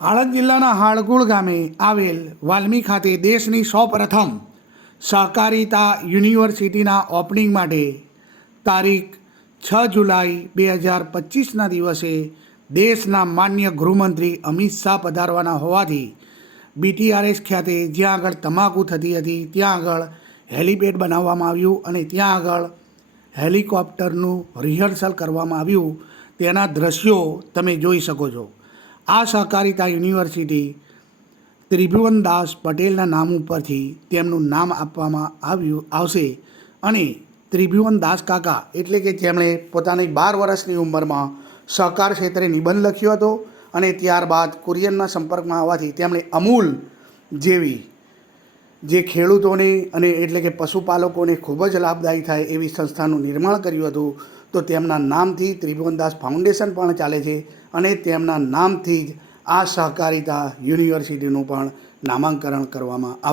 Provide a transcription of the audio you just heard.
આણંદ જિલ્લાના હાળગુળ ગામે આવેલ વાલ્મી ખાતે દેશની સૌપ્રથમ સહકારિતા યુનિવર્સિટીના ઓપનિંગ માટે તારીખ 6 જુલાઈ 2025ના દિવસે દેશના માન્ય ગૃહમંત્રી અમિત શાહ પધારવાના હોવાથી BTRS ખાતે જ્યાં આગળ તમાકુ થતી હતી ત્યાં આગળ હેલિપેડ બનાવવામાં આવ્યું અને ત્યાં આગળ હેલિકોપ્ટરનું રિહર્સલ કરવામાં આવ્યું. તેના દ્રશ્યો તમે જોઈ શકો છો. આ સહકારિતા યુનિવર્સિટી ત્રિભુવનદાસ પટેલના નામ ઉપરથી તેમનું નામ આપવામાં આવશે અને ત્રિભુવનદાસ કાકા એટલે કે જેમણે પોતાની 12 વર્ષની ઉંમરમાં સહકાર ક્ષેત્રે નિબંધ લખ્યો હતો અને ત્યારબાદ કુરિયનના સંપર્કમાં આવવાથી તેમણે અમૂલ જેવી જે ખેડૂતોને અને એટલે કે પશુપાલકોને ખૂબ જ લાભદાયી થાય એવી સંસ્થાનું નિર્માણ કર્યું હતું. તો તેમના નામથી ત્રિભુવનદાસ ફાઉન્ડેશન પણ ચાલે છે અને તેમના નામથી જ આ સહકારિતા યુનિવર્સિટીનું પણ નામાંકરણ કરવામાં આવ્યું.